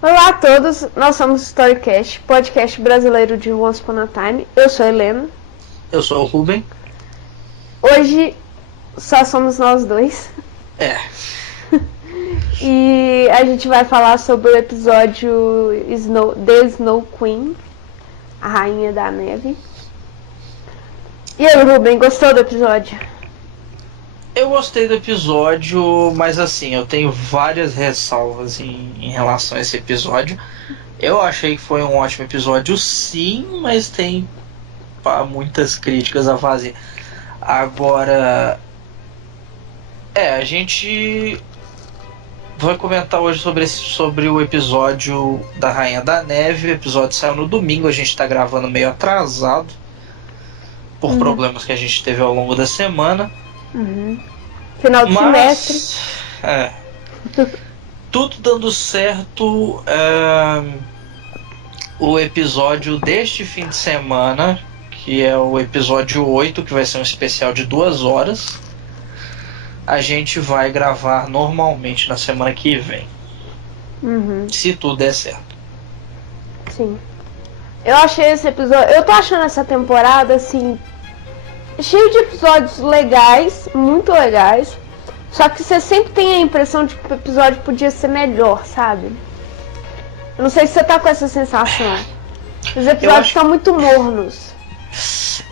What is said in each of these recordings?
Olá a todos, nós somos o Storycast, podcast brasileiro de Once Upon a Time. Eu sou a Helena. Eu sou o Ruben. Hoje só somos nós dois. É. E a gente vai falar sobre o episódio The Snow Queen, a Rainha da Neve. E aí, Ruben, gostou do episódio? Eu gostei do episódio, mas assim, eu tenho várias ressalvas em relação a esse episódio. Eu achei que foi um ótimo episódio, sim, mas tem muitas críticas a fazer. Agora, a gente vai comentar hoje sobre o episódio da Rainha da Neve. O episódio saiu no domingo, a gente está gravando meio atrasado por problemas que a gente teve ao longo da semana. Final de semestre. Tudo dando certo. O episódio deste fim de semana, que é o episódio 8, que vai ser um especial de 2 horas, a gente vai gravar normalmente na semana que vem. Se tudo der certo. Sim. Eu achei esse episódio... Eu tô achando essa temporada, assim, cheio de episódios legais, muito legais. Só que você sempre tem a impressão de que o episódio podia ser melhor, sabe? Eu não sei se você tá com essa sensação. Os episódios estão muito mornos.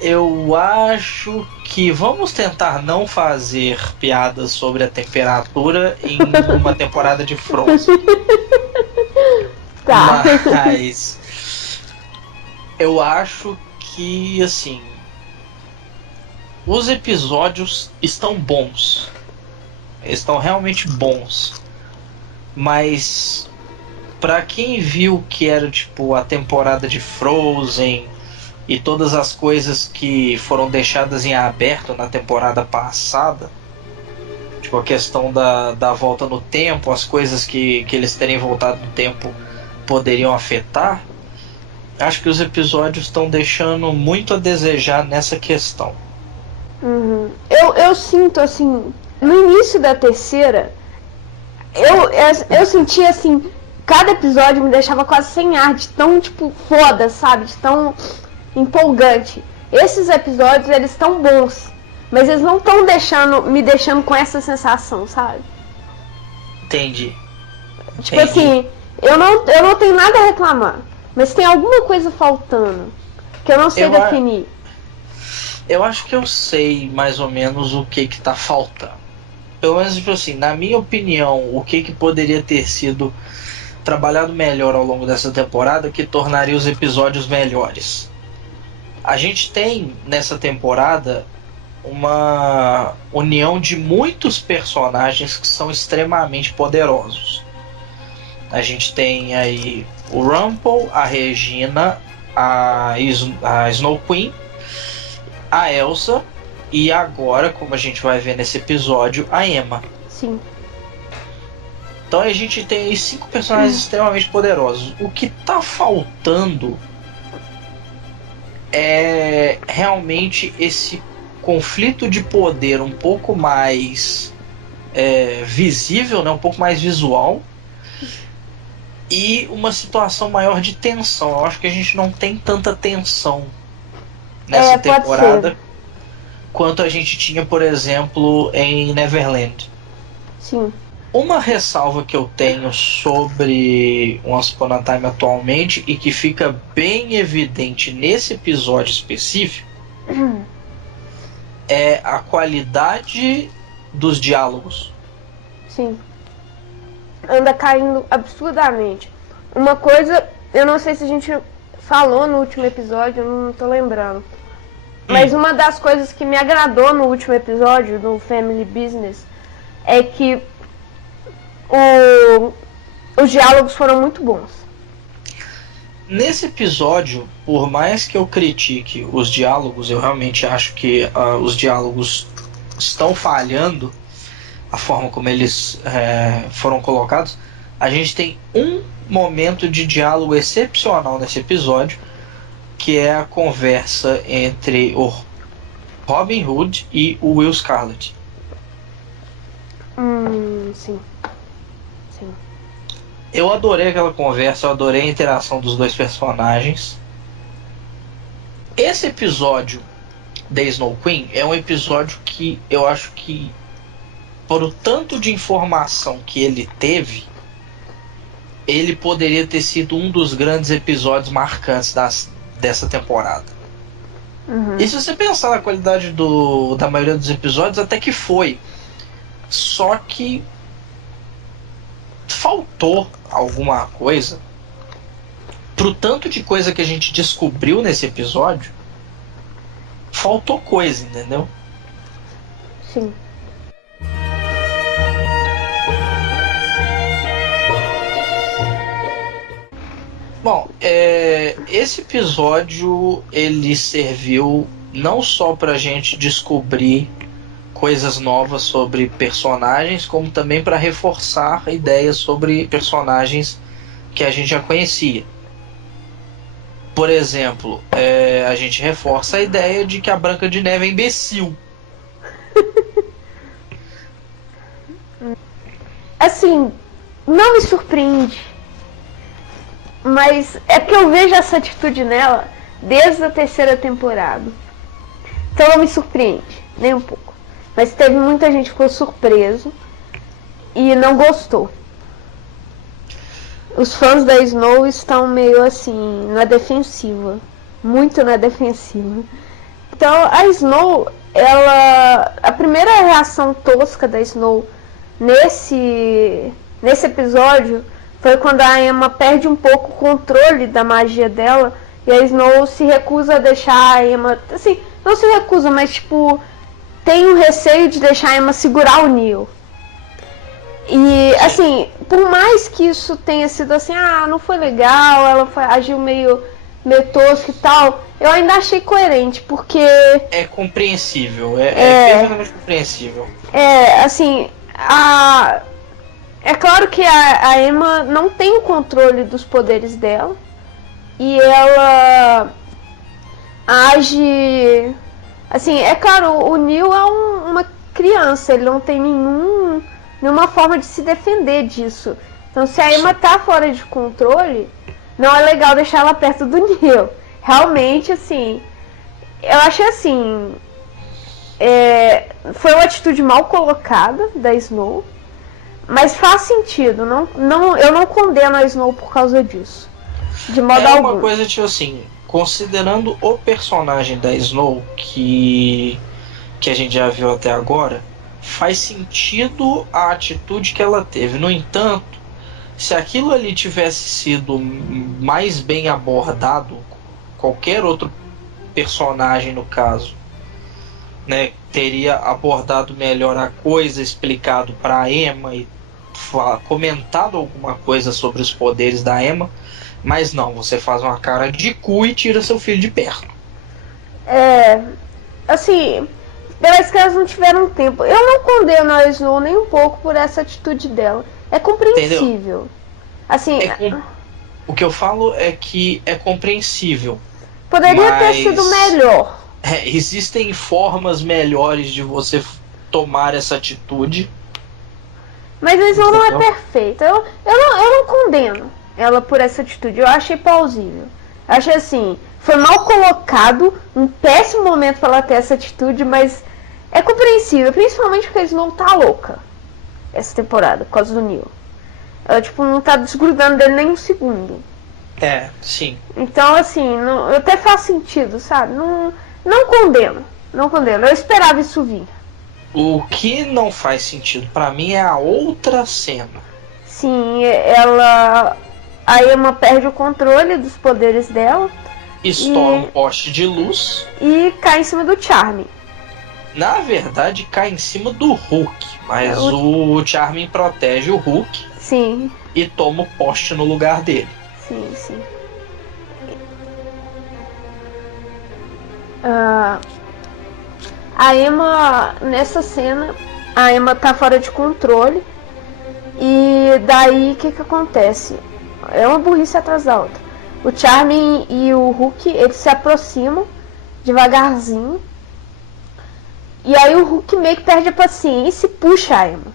Eu acho que vamos tentar não fazer piadas sobre a temperatura em uma temporada de Frozen. Tá. Mas eu acho que, assim, os episódios estão bons. Eles estão realmente bons. Mas pra quem viu que era tipo a temporada de Frozen e todas as coisas que foram deixadas em aberto na temporada passada, tipo a questão da volta no tempo, as coisas que eles terem voltado no tempo poderiam afetar, acho que os episódios estão deixando muito a desejar nessa questão. Eu sinto, assim, no início da terceira, eu senti, assim, cada episódio me deixava quase sem ar, de tão, tipo, foda, sabe? De tão empolgante. Esses episódios, eles estão bons, mas eles não estão me deixando com essa sensação, sabe? Entendi. Tipo assim, eu não tenho nada a reclamar, mas tem alguma coisa faltando que eu não sei definir. Eu acho que eu sei mais ou menos o que tá faltando. Pelo menos, tipo assim, na minha opinião, o que poderia ter sido trabalhado melhor ao longo dessa temporada que tornaria os episódios melhores. A gente tem nessa temporada uma união de muitos personagens que são extremamente poderosos. A gente tem aí o Rumple, a Regina, a Snow Queen, a Elsa e agora, como a gente vai ver nesse episódio, a Emma. Sim. Então a gente tem aí 5 personagens extremamente poderosos. O que tá faltando é realmente esse conflito de poder um pouco mais visível, né? Um pouco mais visual, e uma situação maior de tensão. Eu acho que a gente não tem tanta tensão nessa temporada quanto a gente tinha, por exemplo, em Neverland. Sim. Uma ressalva que eu tenho sobre Once Upon a Time atualmente, e que fica bem evidente nesse episódio específico, é a qualidade dos diálogos. Sim. Anda caindo absurdamente. Uma coisa, eu não sei se a gente falou no último episódio, eu não tô lembrando. Mas uma das coisas que me agradou no último episódio, no Family Business, é que os diálogos foram muito bons. Nesse episódio, por mais que eu critique os diálogos, eu realmente acho que os diálogos estão falhando, a forma como eles foram colocados. A gente tem um momento de diálogo excepcional nesse episódio, que é a conversa entre o Robin Hood e o Will Scarlet. Sim. Eu adorei aquela conversa, eu adorei a interação dos dois personagens. Esse episódio The Snow Queen é um episódio que eu acho que, por o tanto de informação que ele teve, ele poderia ter sido um dos grandes episódios marcantes dessa temporada. E se você pensar na qualidade da maioria dos episódios, até que foi. Só que faltou alguma coisa. Pro tanto de coisa que a gente descobriu nesse episódio, faltou coisa, entendeu? Sim. Bom, esse episódio ele serviu não só pra gente descobrir coisas novas sobre personagens, como também para reforçar ideias sobre personagens que a gente já conhecia. Por exemplo, a gente reforça a ideia de que a Branca de Neve é imbecil. Assim, não me surpreende. Mas é porque eu vejo essa atitude nela desde a 3ª temporada. Então não me surpreende, nem um pouco. Mas teve muita gente que ficou surpreso e não gostou. Os fãs da Snow estão meio assim, na defensiva. Muito na defensiva. Então a Snow, a primeira reação tosca da Snow nesse episódio foi quando a Emma perde um pouco o controle da magia dela e a Snow se recusa a deixar a Emma, assim, não se recusa, mas tipo, tem o receio de deixar a Emma segurar o Neil. E assim, por mais que isso tenha sido assim, não foi legal, ela agiu meio tosco e tal, eu ainda achei coerente, porque é compreensível, é perfeitamente compreensível. Assim, é claro que a Emma não tem o controle dos poderes dela e ela age assim, é claro, o Neil é uma criança, ele não tem nenhuma forma de se defender disso. Então se a Emma tá fora de controle, não é legal deixar ela perto do Neil. Realmente, assim, eu achei assim, foi uma atitude mal colocada da Snow, mas faz sentido. Eu não condeno a Snow por causa disso, de modo algum. É uma coisa tipo assim, considerando o personagem da Snow que a gente já viu até agora, faz sentido a atitude que ela teve. No entanto, se aquilo ali tivesse sido mais bem abordado, qualquer outro personagem no caso, né, teria abordado melhor a coisa, explicado para Emma e comentado alguma coisa sobre os poderes da Emma, mas não, você faz uma cara de cu e tira seu filho de perto. Assim, parece que elas não tiveram tempo. Eu não condeno a Snow nem um pouco por essa atitude dela. É compreensível. Entendeu? Assim, o que eu falo é que é compreensível. Poderia ter sido melhor. Existem formas melhores de você tomar essa atitude. Mas a Snow não é perfeita. Eu não condeno ela por essa atitude. Eu achei plausível. Eu achei assim, foi mal colocado, um péssimo momento para ela ter essa atitude, mas é compreensível, principalmente porque a Snow tá louca essa temporada, por causa do Neil. Ela tipo não tá desgrudando dele nem um segundo. Sim. Então assim, até faz sentido, sabe? Não condeno. Eu esperava isso vir. O que não faz sentido pra mim é a outra cena. Sim, a Emma perde o controle dos poderes dela. Estoura um poste de luz. E cai em cima do Charming. Na verdade, cai em cima do Hulk. Mas o Charming protege o Hulk. Sim. E toma o poste no lugar dele. Sim. A Emma, nessa cena, a Emma tá fora de controle. E daí, o que acontece? É uma burrice atrás da outra. o Charming e o Hulk, eles se aproximam devagarzinho. E aí o Hulk meio que perde a paciência e puxa a Emma.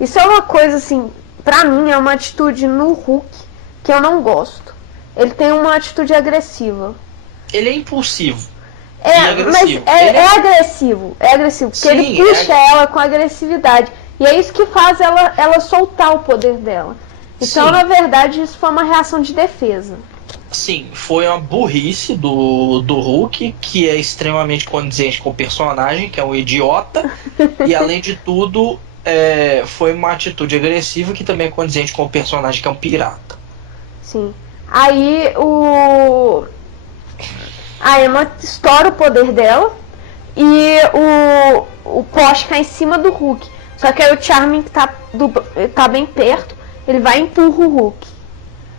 Isso é uma coisa assim, pra mim é uma atitude no Hulk que eu não gosto. Ele tem uma atitude agressiva. Ele é impulsivo. Mas é agressivo. É agressivo, porque sim, ele puxa ela com agressividade. E é isso que faz ela soltar o poder dela. Então, sim, na verdade, isso foi uma reação de defesa. Sim, foi uma burrice do Hulk, que é extremamente condizente com o personagem, que é um idiota. E além de tudo, foi uma atitude agressiva que também é condizente com o personagem, que é um pirata. Sim. Aí a Emma estoura o poder dela e o poste cai em cima do Hulk. Só que aí o Charming, que tá bem perto, ele vai e empurra o Hulk.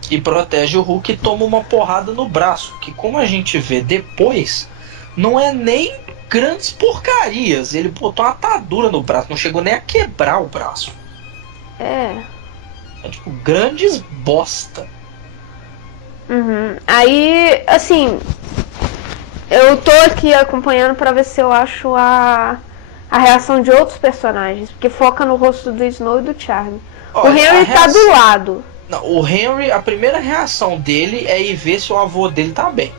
E protege o Hulk e toma uma porrada no braço, que como a gente vê depois, não é nem grandes porcarias. Ele botou uma atadura no braço, não chegou nem a quebrar o braço. É tipo, grandes bosta. Aí, assim, eu tô aqui acompanhando pra ver se eu acho a reação de outros personagens, porque foca no rosto do Snow e do Charme. Olha, o Henry tá do lado. Não, o Henry, a primeira reação dele é ir ver se o avô dele tá bem.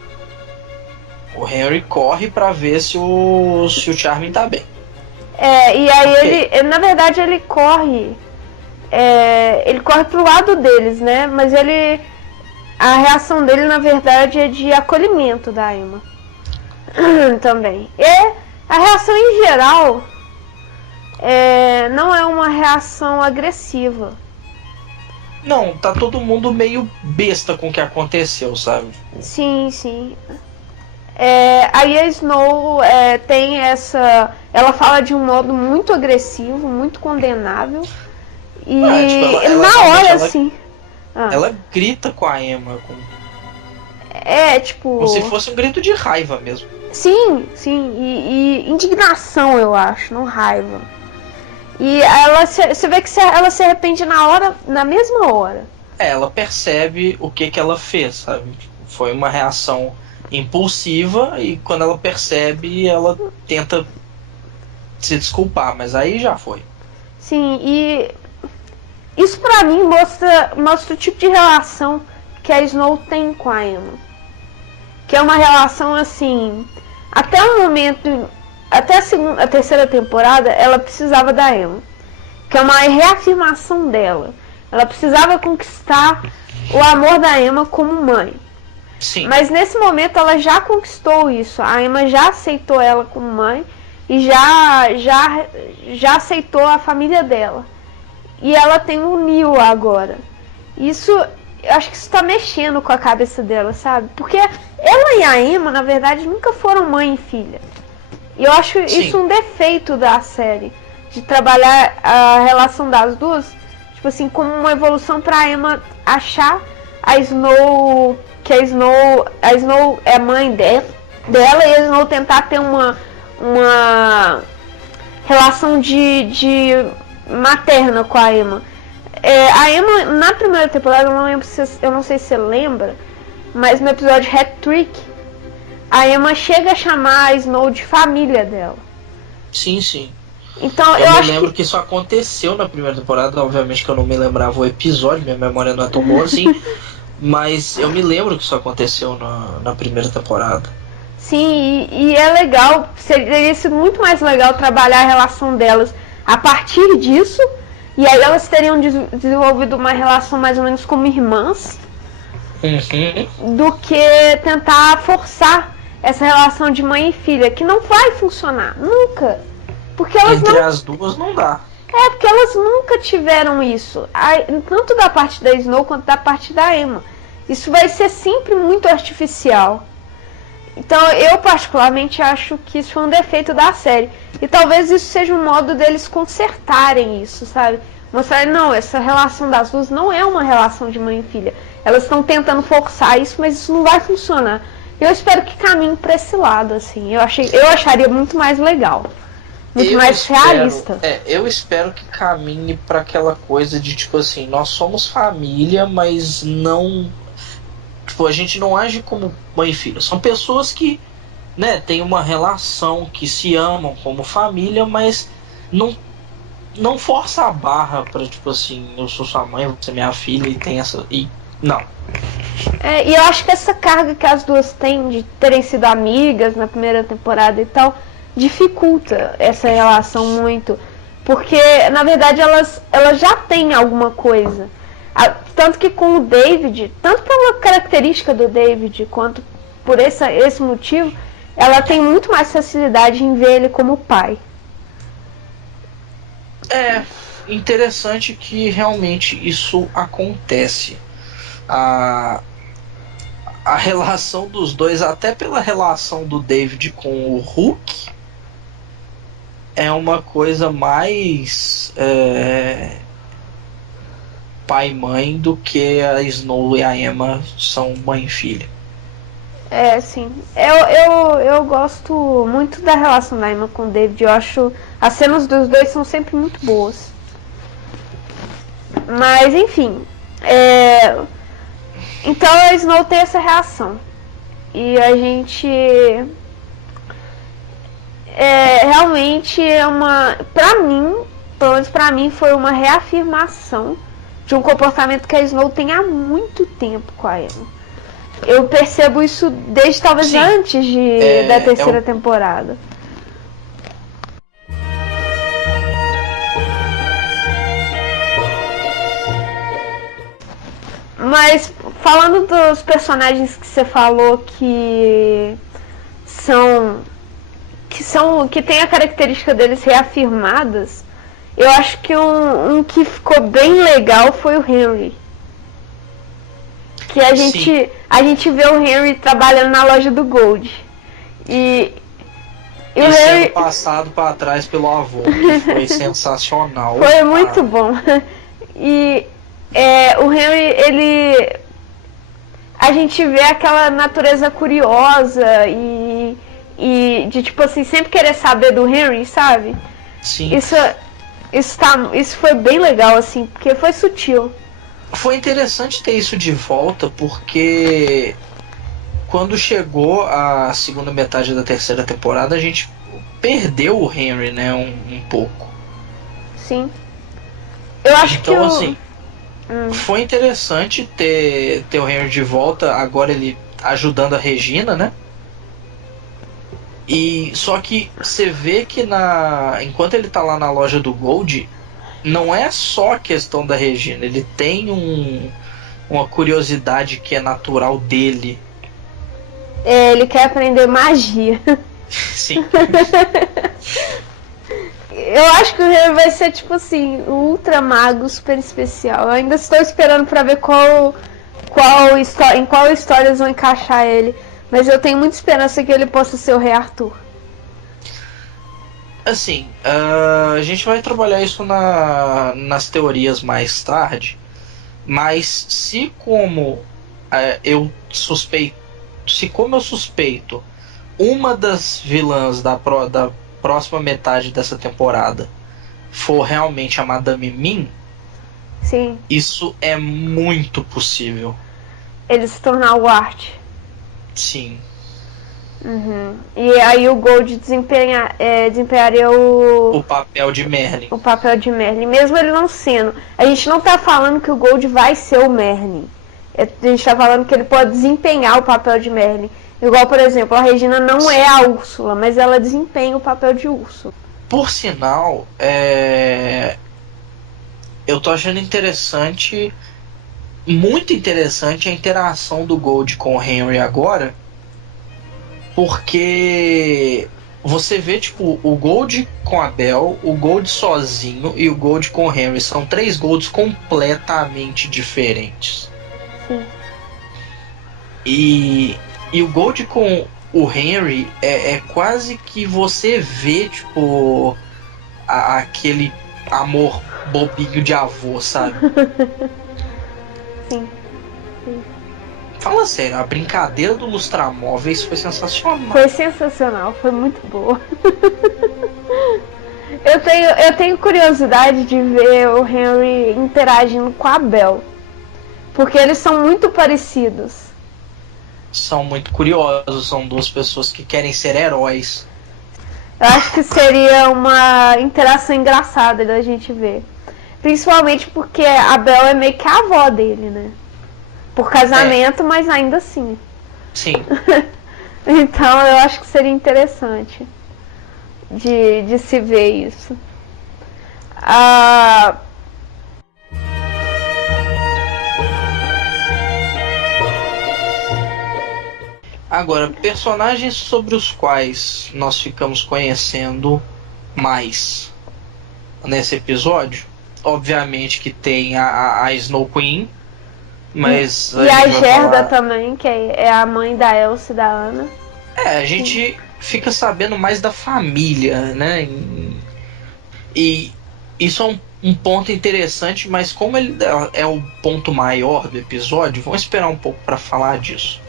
O Henry corre pra ver se o Charming tá bem. E aí ele na verdade, ele corre pro lado deles, né? Mas a reação dele, na verdade, é de acolhimento da Emma. Também. E a reação em geral não é uma reação agressiva. Não, tá todo mundo meio besta com o que aconteceu, sabe? Sim, sim. Aí a Snow tem essa... Ela fala de um modo muito agressivo, muito condenável. E na hora, assim... Ela grita com a Emma. Tipo... Como se fosse um grito de raiva mesmo. Sim, sim. E indignação, eu acho, não raiva. E você vê que ela se arrepende na mesma hora. Ela percebe o que ela fez, sabe? Foi uma reação impulsiva e quando ela percebe, ela tenta se desculpar, mas aí já foi. Sim, e isso pra mim mostra o tipo de relação que a Snow tem com a Emma. Que é uma relação assim, até o momento... Até a terceira temporada, ela precisava da Emma. Que é uma reafirmação dela. Ela precisava conquistar o amor da Emma como mãe. Sim. Mas nesse momento ela já conquistou isso. A Emma já aceitou ela como mãe. E já aceitou a família dela. E ela tem um Neil agora. Isso... Eu acho que isso tá mexendo com a cabeça dela, sabe? Porque ela e a Emma, na verdade, nunca foram mãe e filha. E eu acho isso um defeito da série, de trabalhar a relação das duas, tipo assim, como uma evolução pra Emma achar a Snow, que a Snow é mãe dela e a Snow tentar ter uma relação de materna com a Emma. A Emma, na primeira temporada, eu não sei se você lembra, mas no episódio Hat-Trick, a Emma chega a chamar a Snow de família dela. Sim, sim. Então, eu me lembro que isso aconteceu na primeira temporada. Obviamente que eu não me lembrava o episódio, minha memória não é tão boa assim. Mas eu me lembro que isso aconteceu na primeira temporada. Sim, e é legal. Seria sido muito mais legal trabalhar a relação delas a partir disso. E aí elas teriam desenvolvido uma relação mais ou menos como irmãs. Do que tentar forçar essa relação de mãe e filha, que não vai funcionar, nunca. Porque elas Entre as duas não dá. Porque elas nunca tiveram isso, tanto da parte da Snow quanto da parte da Emma. Isso vai ser sempre muito artificial. Então eu particularmente acho que isso foi um defeito da série. E talvez isso seja um modo deles consertarem isso, sabe? Mostrarem, não, essa relação das duas não é uma relação de mãe e filha. Elas estão tentando forçar isso, mas isso não vai funcionar. Eu espero que caminhe para esse lado, assim. Eu acharia muito mais legal. Muito mais realista. Eu espero que caminhe para aquela coisa de tipo assim, nós somos família, mas não Tipo, a gente não age como mãe e filho. São pessoas que, né, têm uma relação, que se amam como família, mas não força a barra pra, tipo assim, eu sou sua mãe, você é minha filha e tem essa. E não. E eu acho que essa carga que as duas têm de terem sido amigas na primeira temporada e tal, dificulta essa relação muito. Porque, na verdade, elas já têm alguma coisa. Tanto que com o David, tanto pela característica do David, quanto por esse motivo, ela tem muito mais facilidade em ver ele como pai. É interessante que realmente isso acontece. A relação dos dois, até pela relação do David com o Hulk, é uma coisa mais pai e mãe do que a Snow e a Emma são mãe e filha. Sim. Eu gosto muito da relação da Emma com o David. Eu acho as cenas dos dois são sempre muito boas. Mas, enfim. Então a Snow tem essa reação. E a gente... realmente é uma... Pra mim, pelo menos pra mim, foi uma reafirmação de um comportamento que a Snow tem há muito tempo com a Emma. Eu percebo isso desde talvez antes da terceira temporada. Mas falando dos personagens que você falou que tem a característica deles reafirmadas, eu acho que um que ficou bem legal foi o Henry. Que a gente vê o Henry trabalhando na loja do Gold. E o Henry sendo passado para trás pelo avô, que foi sensacional. Foi muito bom. E o Henry, a gente vê aquela natureza curiosa e de tipo assim, sempre querer saber do Henry, sabe? Sim. Isso foi bem legal, assim, porque foi sutil. Foi interessante ter isso de volta, porque quando chegou a segunda metade da terceira temporada, a gente perdeu o Henry, né, um pouco. Sim. Eu acho que assim, foi interessante ter o Henry de volta, agora ele ajudando a Regina, né? E só que você vê que enquanto ele tá lá na loja do Gold, não é só a questão da Regina, ele tem uma curiosidade que é natural dele. Ele quer aprender magia. Sim. Eu acho que o Henry vai ser tipo assim, o ultra mago super especial. Eu ainda estou esperando pra ver em qual história eles vão encaixar ele. Mas eu tenho muita esperança que ele possa ser o Rei Arthur. Assim, a gente vai trabalhar isso nas teorias mais tarde, mas como eu suspeito, uma das vilãs da próxima metade dessa temporada for realmente a Madame Mim, sim, isso é muito possível. Ele se tornar o Art. Sim. Uhum. E aí o Gold desempenharia o papel de Merlin. O papel de Merlin, mesmo ele não sendo. A gente não tá falando que o Gold vai ser o Merlin. A gente tá falando que ele pode desempenhar o papel de Merlin. Igual, por exemplo, a Regina não é a Úrsula, mas ela desempenha o papel de Úrsula. Por sinal, eu tô achando interessante, muito interessante a interação do Gold com o Henry agora, porque você vê tipo o Gold com a Belle, o Gold sozinho e o Gold com o Henry, são 3 Golds completamente diferentes. Sim. E o Gold com o Henry é quase que você vê tipo aquele amor bobinho de avô, sabe? Sim. Fala sério, a brincadeira do lustramóveis foi sensacional. Foi sensacional, foi muito boa. Eu tenho curiosidade de ver o Henry interagindo com a Belle, porque eles são muito parecidos. são muito curiosos, são duas pessoas que querem ser heróis. Eu acho que seria uma interação engraçada da gente ver. Principalmente porque a Bel é meio que a avó dele, né? Por casamento, mas ainda assim. Sim. Então eu acho que seria interessante de se ver isso. Agora, personagens sobre os quais nós ficamos conhecendo mais nesse episódio, obviamente que tem a Snow Queen, mas e a Gerda também, que é a mãe da Elsa e da Anna. A gente fica sabendo mais da família, né? E isso é um ponto interessante, mas como ele é o ponto maior do episódio, vamos esperar um pouco para falar disso.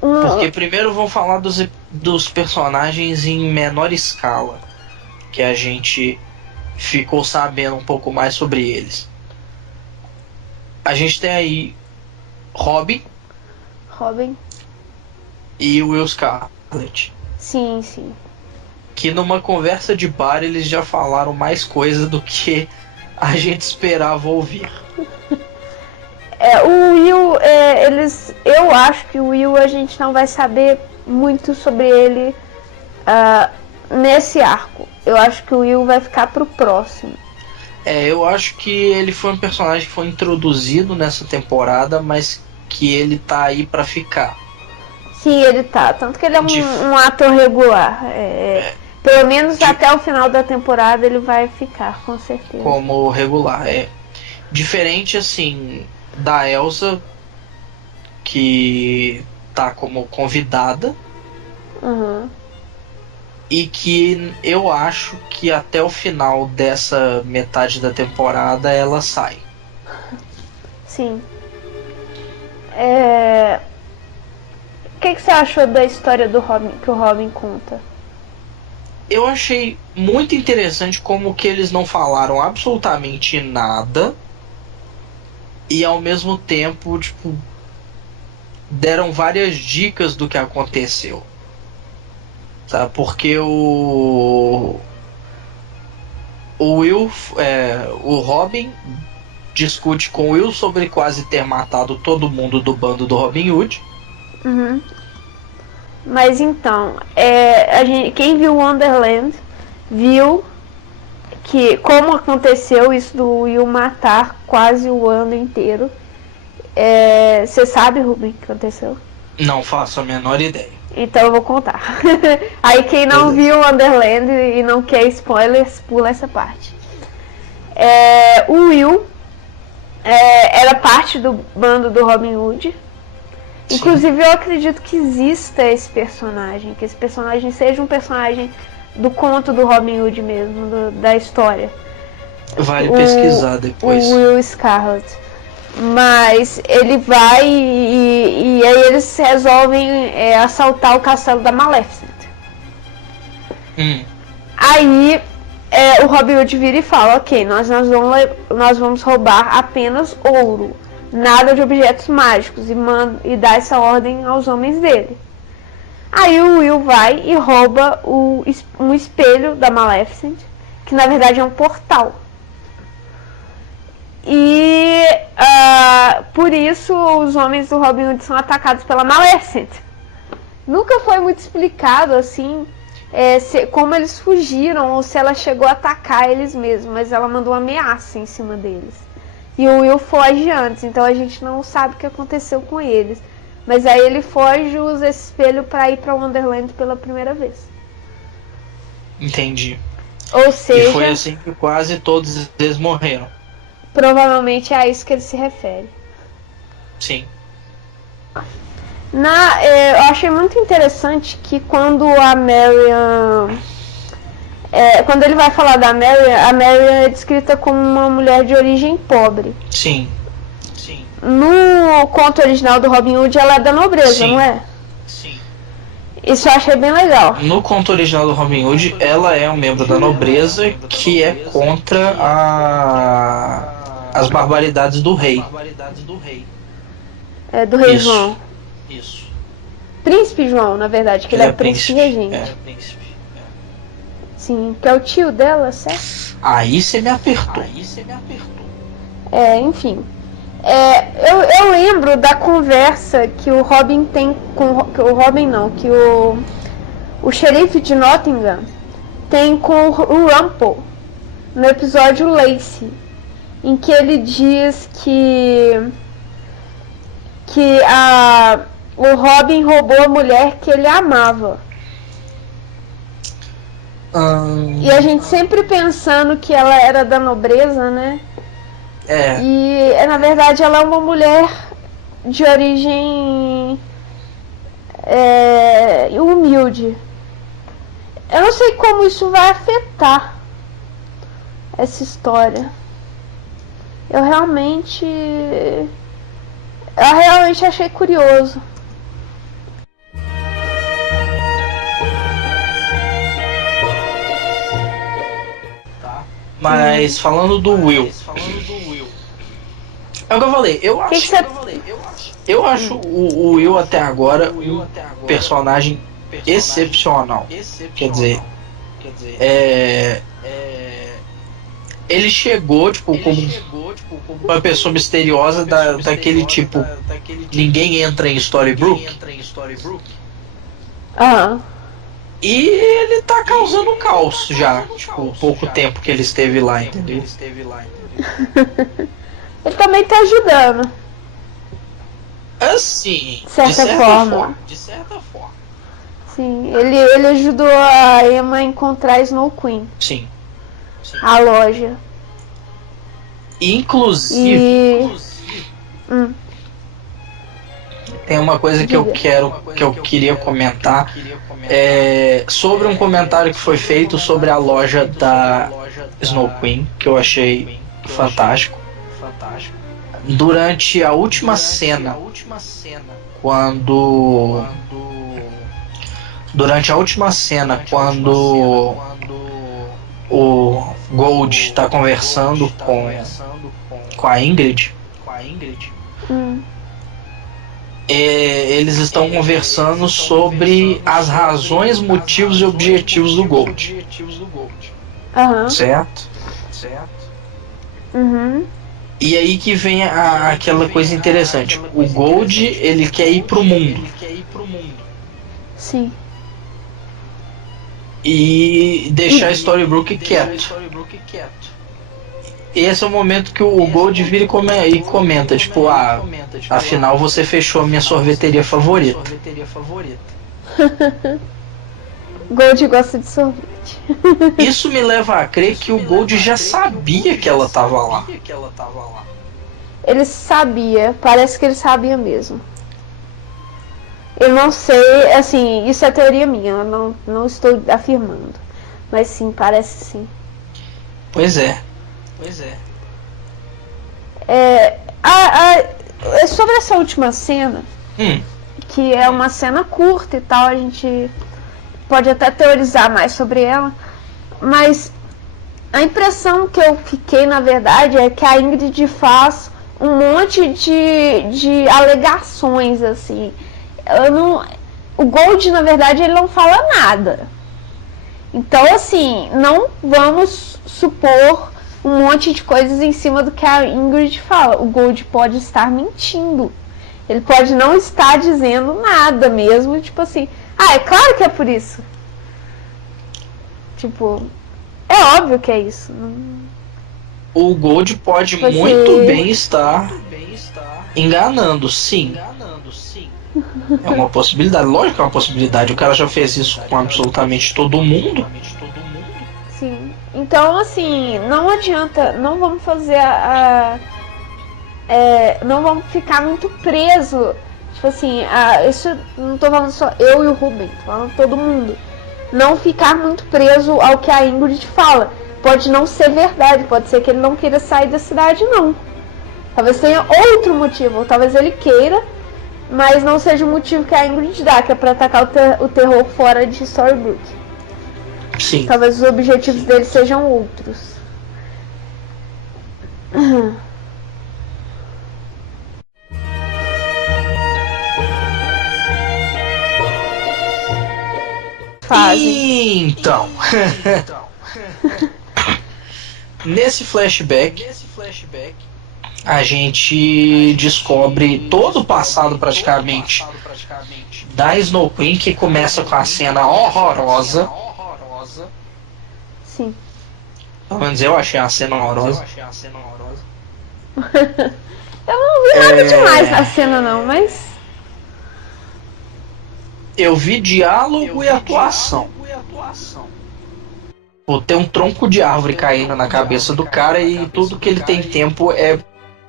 Porque primeiro vamos falar dos personagens em menor escala, que a gente ficou sabendo um pouco mais sobre eles. A gente tem aí Robin e Will Scarlet. Sim. Que numa conversa de bar eles já falaram mais coisa do que a gente esperava ouvir. O Will, eu acho que o Will a gente não vai saber muito sobre ele nesse arco. Eu acho que o Will vai ficar pro próximo. Eu acho que ele foi um personagem que foi introduzido nessa temporada, mas que ele tá aí pra ficar. Sim, ele tá. Tanto que ele é um ator regular. Pelo menos até o final da temporada ele vai ficar, com certeza. Como regular. Diferente, assim, da Elsa, que tá como convidada. E que eu acho que até o final dessa metade da temporada ela sai. Sim. O que você achou da história do Robin, que o Robin conta? Eu achei muito interessante como que eles não falaram absolutamente nada e ao mesmo tempo, tipo, deram várias dicas do que aconteceu. Sabe? Porque o Will, o Robin discute com o Will sobre quase ter matado todo mundo do bando do Robin Hood. Mas então, quem viu Wonderland viu que como aconteceu isso do Will matar quase o ano inteiro. Você sabe, Rubem, o que aconteceu? Não faço a menor ideia. Então eu vou contar. Aí quem não viu Wonderland e não quer spoilers, pula essa parte. O Will era parte do bando do Robin Hood. Sim. Inclusive eu acredito que exista esse personagem, que esse personagem seja um personagem do conto do Robin Hood mesmo, da história. Vale pesquisar depois. O Will Scarlet. Mas ele vai e aí eles resolvem assaltar o castelo da Maleficent. Aí o Robin Hood vira e fala: ok, nós vamos roubar apenas ouro, nada de objetos mágicos, e dá essa ordem aos homens dele. Aí o Will vai e rouba um espelho da Maleficent, que na verdade é um portal. E por isso os homens do Robin Hood são atacados pela Maleficent. Nunca foi muito explicado assim como eles fugiram ou se ela chegou a atacar eles mesmos, mas ela mandou uma ameaça em cima deles. E o Will foge antes, então a gente não sabe o que aconteceu com eles. Mas aí ele foge e usa esse espelho para ir para Wonderland pela primeira vez. Entendi. Ou seja, e foi assim que quase todos eles morreram. Provavelmente é a isso que ele se refere. Sim. Eu achei muito interessante que quando a Marian... quando ele vai falar da Marian, a Marian é descrita como uma mulher de origem pobre. Sim. No conto original do Robin Hood, ela é da nobreza, Sim. não é? Sim. Isso eu achei bem legal. No conto original do Robin Hood, ela é um membro da nobreza que é contra as barbaridades do rei. Do rei Isso. João. Isso. Príncipe João, na verdade, que ele é príncipe regente. É, príncipe. Sim, que é o tio dela, certo? Aí você me apertou. Enfim. Eu lembro da conversa que o Robin tem com... Que o Robin não, que o xerife de Nottingham tem com o Rumpel no episódio Lacey, em que ele diz que o Robin roubou a mulher que ele amava. E a gente sempre pensando que ela era da nobreza, né? E na verdade ela é uma mulher de origem humilde. Eu não sei como isso vai afetar essa história. Eu realmente achei curioso. Mas falando do Will, é o que eu falei, eu acho o Will até agora um personagem excepcional. Quer dizer, ele chegou tipo como uma pessoa misteriosa daquele tipo, ninguém entra em Storybrooke. E ele tá causando caos já, tipo, o pouco tempo que ele esteve lá, entendeu? Ele também tá ajudando. Assim, de certa forma. Sim, ele ajudou a Emma a encontrar a Snow Queen. Sim. A loja. Inclusive, tem uma coisa que eu queria comentar sobre um comentário que foi feito sobre a loja da Snow Queen, que eu achei fantástico. Durante a última cena, quando o Gold está conversando com a Ingrid, eles estão conversando sobre as razões, motivos e objetivos do Gold. Certo? E aí que vem aquela coisa interessante. O Gold, ele quer ir pro mundo. Sim. E deixar Storybrooke quieto. Esse é o momento que o Gold vira e comenta, tipo, afinal você fechou a minha sorveteria favorita. Gold gosta de sorvete. Isso me leva a crer que o Gold já sabia que ela tava lá. Ele sabia, parece que ele sabia mesmo. Eu não sei, assim, isso é teoria minha, eu não estou afirmando. Mas sim, parece sim. Pois é. Sobre essa última cena, que é uma cena curta e tal, a gente pode até teorizar mais sobre ela, mas a impressão que eu fiquei, na verdade, é que a Ingrid faz um monte de alegações, assim. O Gold, na verdade, ele não fala nada. Então, assim, não vamos supor um monte de coisas em cima do que a Ingrid fala. O Gold pode estar mentindo. Ele pode não estar dizendo nada mesmo, tipo assim, é claro que é por isso. Tipo, é óbvio que é isso. O Gold pode muito bem estar enganando, sim. É uma possibilidade, lógico que é uma possibilidade. O cara já fez isso com absolutamente todo mundo. Sim. Então, assim, não adianta, não vamos fazer não vamos ficar muito preso. Tipo assim, isso não tô falando só eu e o Ruben, tô falando todo mundo. Não ficar muito preso ao que a Ingrid fala. Pode não ser verdade, pode ser que ele não queira sair da cidade, não. Talvez tenha outro motivo, ou talvez ele queira, mas não seja o motivo que a Ingrid dá, que é pra atacar o terror fora de Storybrooke. Sim. Talvez os objetivos dele sejam outros. Então. Nesse flashback, a gente descobre todo o passado praticamente da Snow Queen, que começa com a cena horrorosa. Sim. Pelo menos eu achei a cena horrorosa. Eu não vi nada demais na cena não, mas... Eu vi diálogo e atuação. Pô, tem um tronco de árvore caindo na cabeça do cara e tudo que ele tem tempo é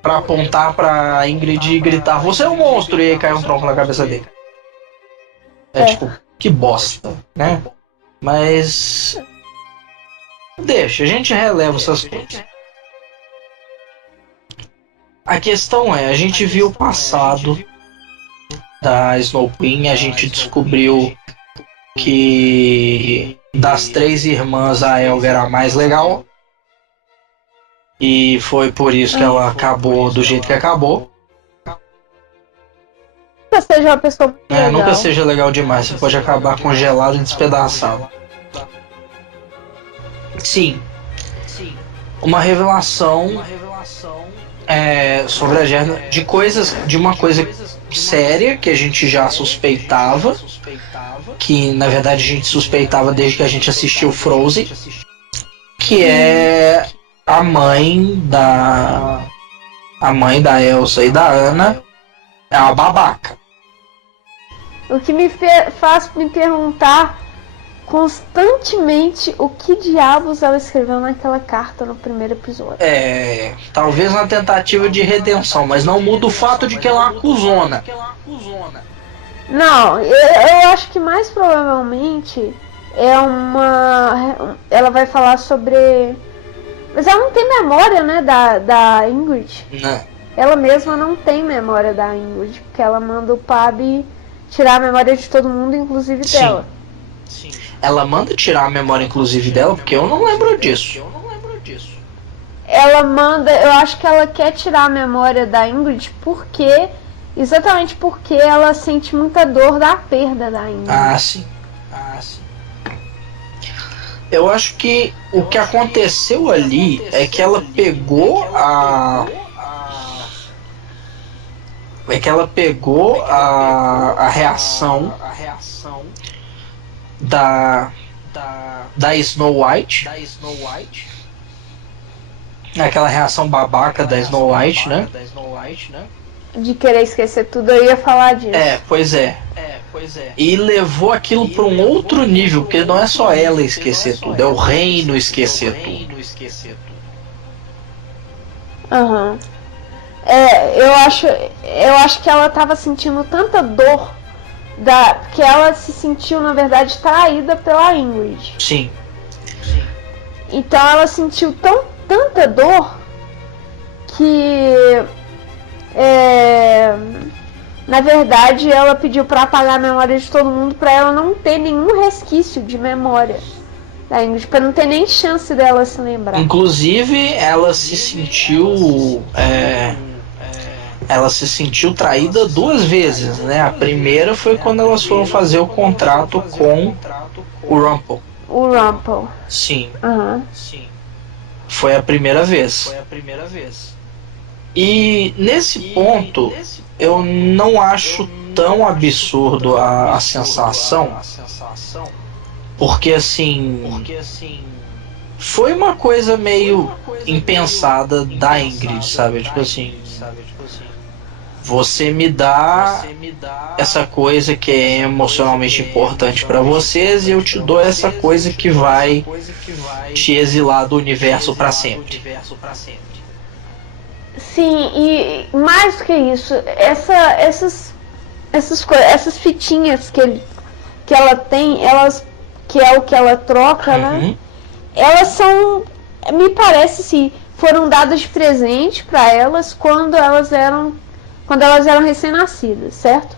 pra apontar pra Ingrid e gritar: "Você é um monstro!" E aí cai um tronco na cabeça dele. Tipo, que bosta, né? Mas... deixa, a gente releva essas coisas. A questão é, a gente viu o passado da Snow Queen, a gente descobriu que das 3 irmãs a Elga era a mais legal. E foi por isso que ela acabou do jeito que acabou. Nunca seja uma pessoa legal. Nunca seja legal demais, você pode acabar congelado e despedaçado. Sim. Uma revelação sobre a Gerda de uma coisa séria que a gente já suspeitava, que na verdade a gente suspeitava desde que a gente assistiu Frozen, que é a mãe da Elsa e da Anna é uma babaca. O que me faz me perguntar constantemente o que diabos ela escreveu naquela carta no primeiro episódio. Talvez uma tentativa de redenção, mas não muda o fato de que ela é uma cuzona. Não, eu acho que mais provavelmente ela vai falar sobre... Mas ela não tem memória, né, da Ingrid. Não. Ela mesma não tem memória da Ingrid, porque ela manda o Pab tirar a memória de todo mundo, inclusive dela. Sim. Ela manda tirar a memória, inclusive, dela, porque eu não lembro disso. Ela manda... Eu acho que ela quer tirar a memória da Ingrid exatamente porque ela sente muita dor da perda da Ingrid. Ah, sim. Eu acho que o que aconteceu ali é que ela pegou a reação da Snow White, aquela reação babaca da Snow White, né? De querer esquecer tudo, eu ia falar disso. Pois é. E levou aquilo para um outro nível, porque não é só ela esquecer tudo, é o reino esquecer tudo. Aham. Eu acho que ela tava sentindo tanta dor que ela se sentiu, na verdade, traída pela Ingrid. Sim. Então ela sentiu tanta dor que na verdade ela pediu pra apagar a memória de todo mundo, pra ela não ter nenhum resquício de memória da Ingrid, pra não ter nem chance dela se lembrar. Inclusive ela se sentiu traída 2 vezes, né? A primeira foi quando elas foram fazer o contrato com o Rumple. O Rumple. Sim. Uhum. Foi a primeira vez. E nesse ponto eu não acho tão absurdo a sensação, porque assim foi uma coisa meio impensada da Ingrid, sabe? Tipo assim, você me dá essa coisa que é emocionalmente importante pra vocês e eu te dou essa coisa que vai te exilar do universo pra sempre. Sim, e mais do que isso, essas fitinhas que ela tem, que é o que ela troca, né? Elas são, me parece, sim, foram dadas de presente para elas quando elas eram recém-nascidas, certo?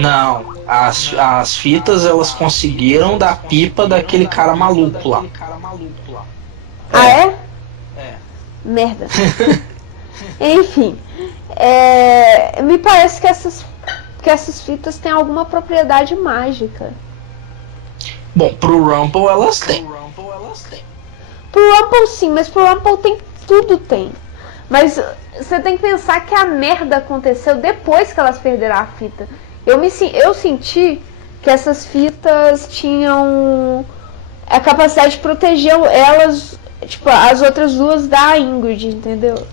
Não, as fitas elas conseguiram da pipa daquele cara maluco lá. Ah, é? Merda. Enfim, me parece que essas fitas têm alguma propriedade mágica. Bom, pro Rumble elas têm. Pro Rumble sim, mas pro Rumble tem tudo tem. Mas você tem que pensar que a merda aconteceu depois que elas perderam a fita. Eu senti que essas fitas tinham a capacidade de proteger elas, tipo, as outras duas da Ingrid, entendeu?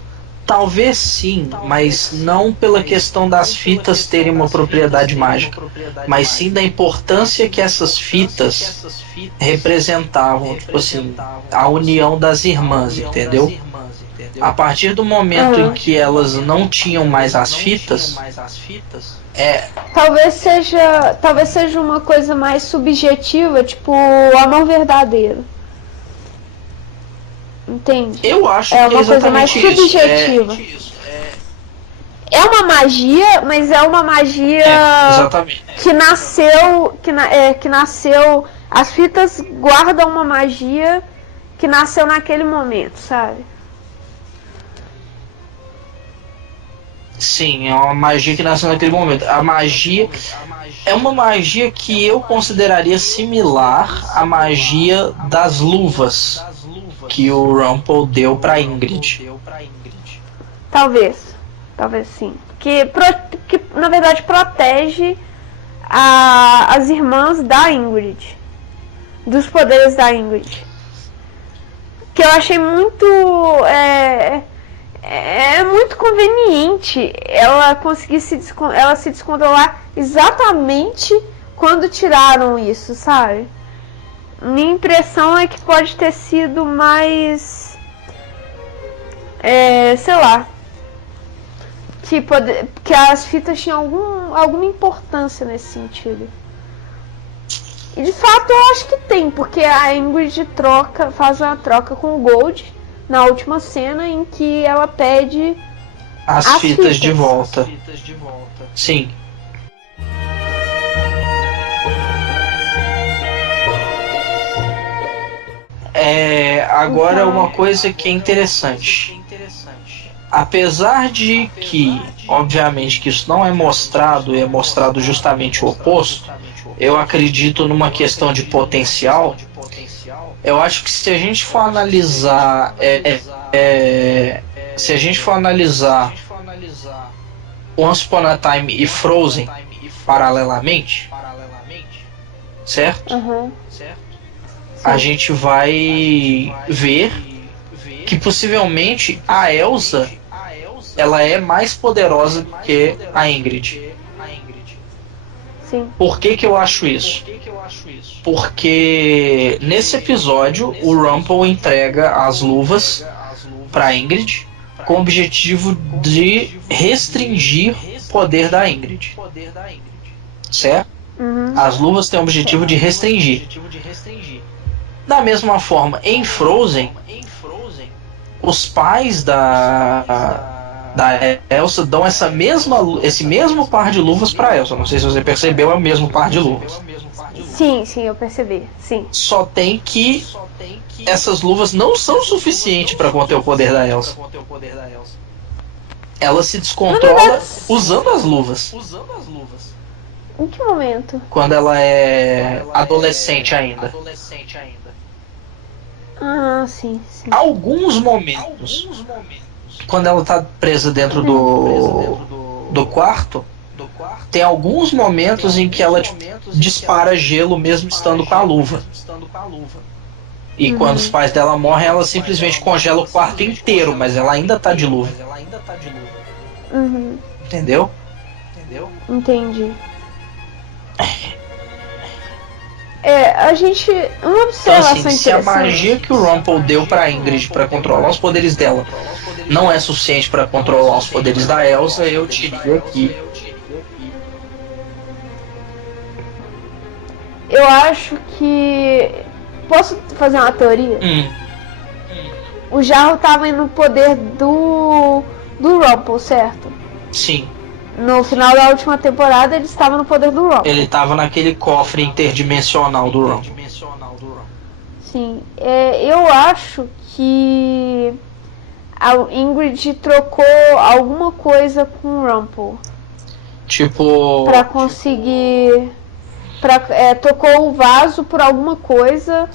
Talvez sim, mas não pela questão das fitas terem uma propriedade mágica, mas sim da importância que essas fitas representavam, tipo assim, a união das irmãs, entendeu? A partir do momento em que elas não tinham mais as fitas, talvez seja uma coisa mais subjetiva, tipo o amor verdadeiro. Entende? Eu acho é que uma é coisa mais subjetiva. É uma magia, mas é uma magia que nasceu, que nasceu. As fitas guardam uma magia que nasceu naquele momento, sabe? Sim, é uma magia que nasceu naquele momento. A magia é uma magia que eu consideraria similar à magia das luvas que o Rumple deu pra Ingrid. Talvez sim. Que na verdade protege as irmãs da Ingrid, dos poderes da Ingrid. Que eu achei muito muito conveniente ela conseguir se descontrolar exatamente quando tiraram isso, sabe? Minha impressão é que pode ter sido mais sei lá, que as fitas tinham alguma importância nesse sentido. E de fato eu acho que tem, porque a Ingrid faz uma troca com o Gold na última cena em que ela pede as fitas de volta. Sim. Agora uma coisa que é interessante. Apesar de que, obviamente, que isso não é mostrado, e é mostrado justamente o oposto, eu acredito numa questão de potencial. Eu acho que se a gente for analisar Once Upon a Time e Frozen paralelamente, certo? A gente vai ver que possivelmente a Elsa ela é mais poderosa do que a Ingrid. Sim. Por que eu acho isso? Porque nesse episódio o Rumple entrega as luvas para Ingrid com o objetivo de restringir o poder da Ingrid. Certo? As luvas têm o objetivo de restringir. Da mesma forma, em Frozen, os pais da Elsa dão esse mesmo par de luvas para Elsa. Não sei se você percebeu, é o mesmo par de luvas. Sim, eu percebi. Sim. Só tem que essas luvas não são suficientes para conter o poder da Elsa. Ela se descontrola usando as luvas. Em que momento? Quando ela é adolescente ainda. Ah, sim. Alguns momentos, quando ela tá presa dentro do quarto, tem alguns momentos em que ela dispara gelo mesmo estando com a luva. E quando os pais dela morrem, ela simplesmente congela o quarto inteiro, mas ela ainda tá de luva. Entendeu? Entendi. A gente. Uma observação então, assim, se a magia que o Rumple deu pra Ingrid pra controlar os poderes dela não é suficiente pra controlar os poderes da Elsa, eu diria que. Eu acho que. Posso fazer uma teoria? O Jarro tava no poder do Rumple, certo? Sim. No final da última temporada ele estava no poder do Rumple. Ele estava naquele cofre interdimensional do Rumple. Sim. Eu acho que a Ingrid trocou alguma coisa com o Rumple. Tipo. Pra conseguir Trocou o vaso por alguma coisa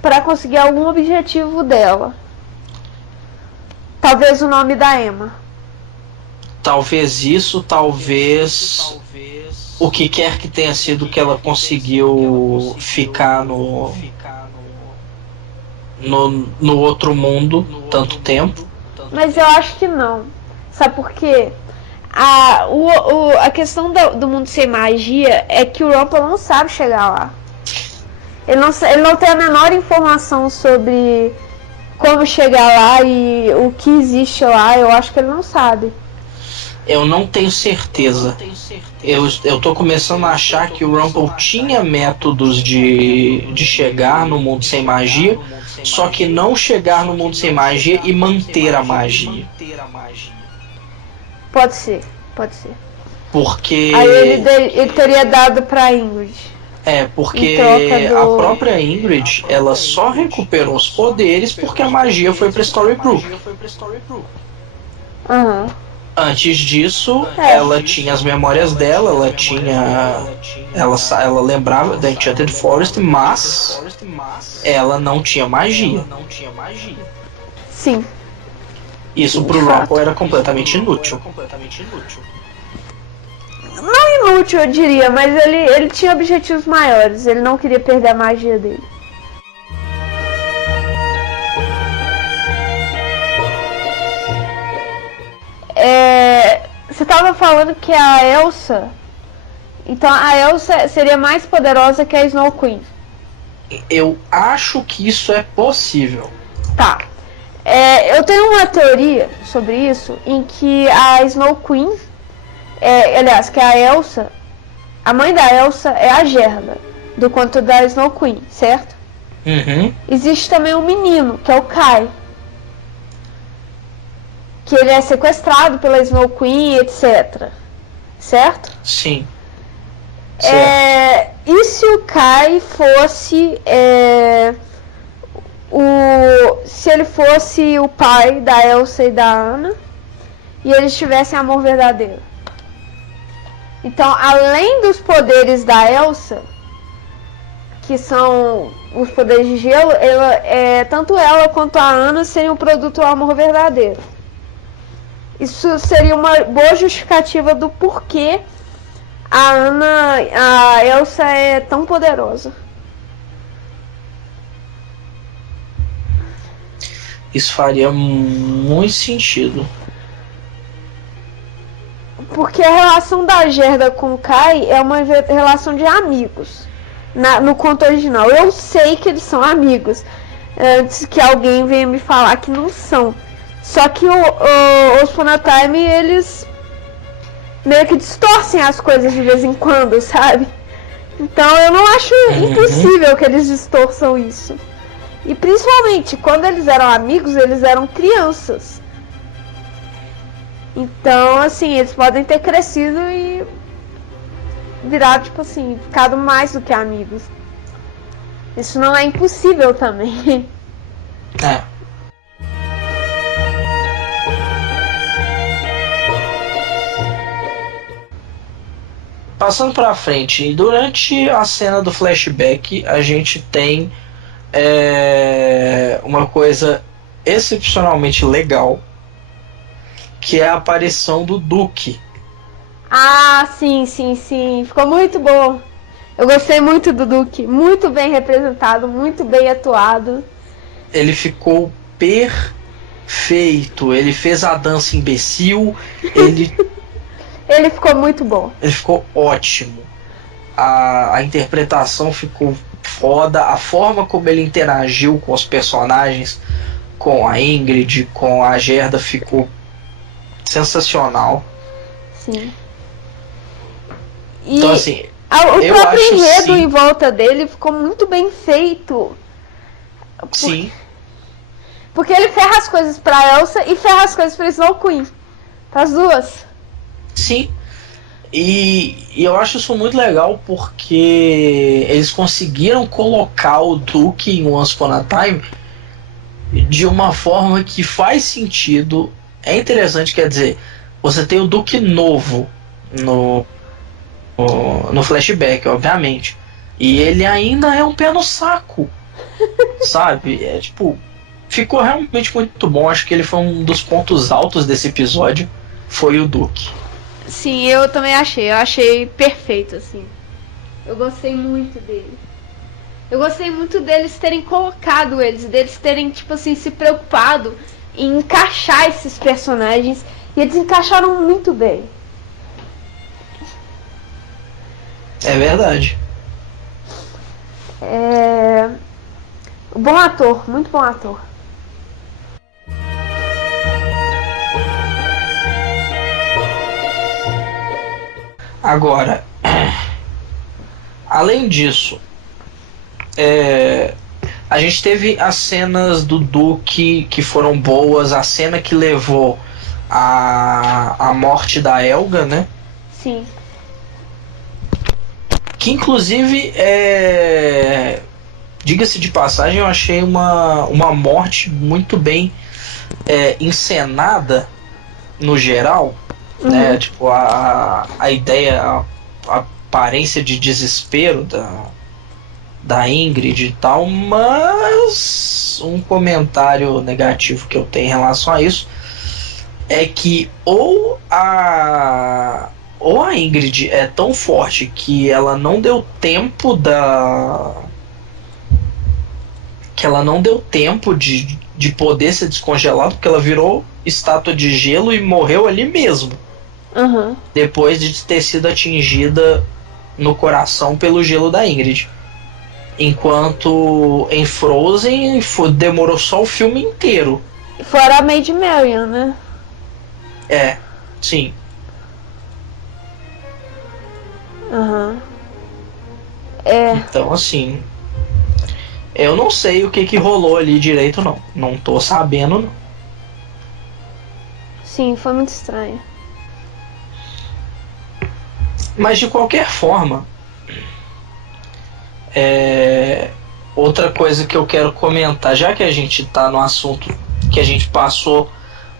para conseguir algum objetivo dela. Talvez o nome da Emma. Talvez isso, talvez o que quer que tenha sido que ela conseguiu ficar no outro mundo tanto tempo. Mas eu acho que não. Sabe por quê? A questão do mundo sem magia é que o Rumple não sabe chegar lá. Ele não tem a menor informação sobre como chegar lá e o que existe lá. Eu acho que ele não sabe. Eu não tenho certeza. Eu tô começando a achar que o Rumple tinha métodos de chegar no mundo sem magia, só que não chegar no mundo sem magia e manter a magia. Pode ser. Porque... Aí ele teria dado pra Ingrid. Porque a própria Ingrid, ela só recuperou os poderes porque a magia foi pra Storybrooke. Aham. Antes disso, ela tinha as memórias dela, ela lembrava da Enchanted Forest, mas ela não tinha magia. Sim. Isso pro Rumple era completamente inútil. Não inútil, eu diria, mas ele tinha objetivos maiores. Ele não queria perder a magia dele. Você estava falando que a Elsa... Então a Elsa seria mais poderosa que a Snow Queen. Eu acho que isso é possível. Tá. Eu tenho uma teoria sobre isso, em que a Snow Queen... aliás, que a Elsa... A mãe da Elsa é a Gerda, do conto da Snow Queen, certo? Uhum. Existe também um menino, que é o Kai. Que ele é sequestrado pela Snow Queen, etc. Certo? Sim. E se o Kai fosse... se ele fosse o pai da Elsa e da Anna, e eles tivessem amor verdadeiro? Então, além dos poderes da Elsa, que são os poderes de gelo, tanto ela quanto a Anna seriam produto do amor verdadeiro. Isso seria uma boa justificativa do porquê a Elsa é tão poderosa. Isso faria muito sentido. Porque a relação da Gerda com o Kai é uma relação de amigos. No conto original. Eu sei que eles são amigos. Antes que alguém venha me falar que não são. Só que os Upon a Time, eles meio que distorcem as coisas de vez em quando, sabe? Então eu não acho impossível que eles distorçam isso. E principalmente, quando eles eram amigos, eles eram crianças. Então, assim, eles podem ter crescido e virado, tipo assim, ficado mais do que amigos. Isso não é impossível também. Passando pra frente, durante a cena do flashback, a gente tem uma coisa excepcionalmente legal, que é a aparição do Duque. Ah, sim. Ficou muito bom. Eu gostei muito do Duque. Muito bem representado, muito bem atuado. Ele ficou perfeito. Ele fez a dança imbecil. Ele ficou muito bom. Ele ficou ótimo. A interpretação ficou foda. A forma como ele interagiu com os personagens, com a Ingrid, com a Gerda, ficou sensacional. Sim. Então, assim, o próprio enredo em volta dele ficou muito bem feito. Sim. Porque ele ferra as coisas pra Elsa e ferra as coisas pra Snow Queen. As duas. Sim. E eu acho isso muito legal porque eles conseguiram colocar o Duque em Once Upon a Time de uma forma que faz sentido. É interessante, quer dizer, você tem o Duque novo no flashback, obviamente. E ele ainda é um pé no saco, sabe? É tipo, ficou realmente muito bom. Acho que ele foi um dos pontos altos desse episódio. Foi o Duke. Sim, eu também achei. Eu achei perfeito, assim. Eu gostei muito dele. Eu gostei muito deles terem colocado deles terem, tipo assim, se preocupado em encaixar esses personagens. E eles encaixaram muito bem. É verdade. Bom ator, muito bom ator. Agora, além disso, a gente teve as cenas do Duke que foram boas, a cena que levou a morte da Helga, né? Sim. Que inclusive, diga-se de passagem, eu achei uma morte muito bem encenada no geral, né? Tipo, a ideia, a aparência de desespero da Ingrid e tal, mas um comentário negativo que eu tenho em relação a isso é que ou a Ingrid é tão forte que ela não deu tempo de poder ser descongelada, porque ela virou estátua de gelo e morreu ali mesmo. Depois de ter sido atingida no coração pelo gelo da Ingrid. Enquanto em Frozen demorou só o filme inteiro. Fora a Maid Marian, né? Sim. Então, assim, eu não sei o que rolou ali direito, não. Não tô sabendo, não. Sim, foi muito estranho. Mas de qualquer forma, outra coisa que eu quero comentar, já que a gente tá no assunto, que a gente passou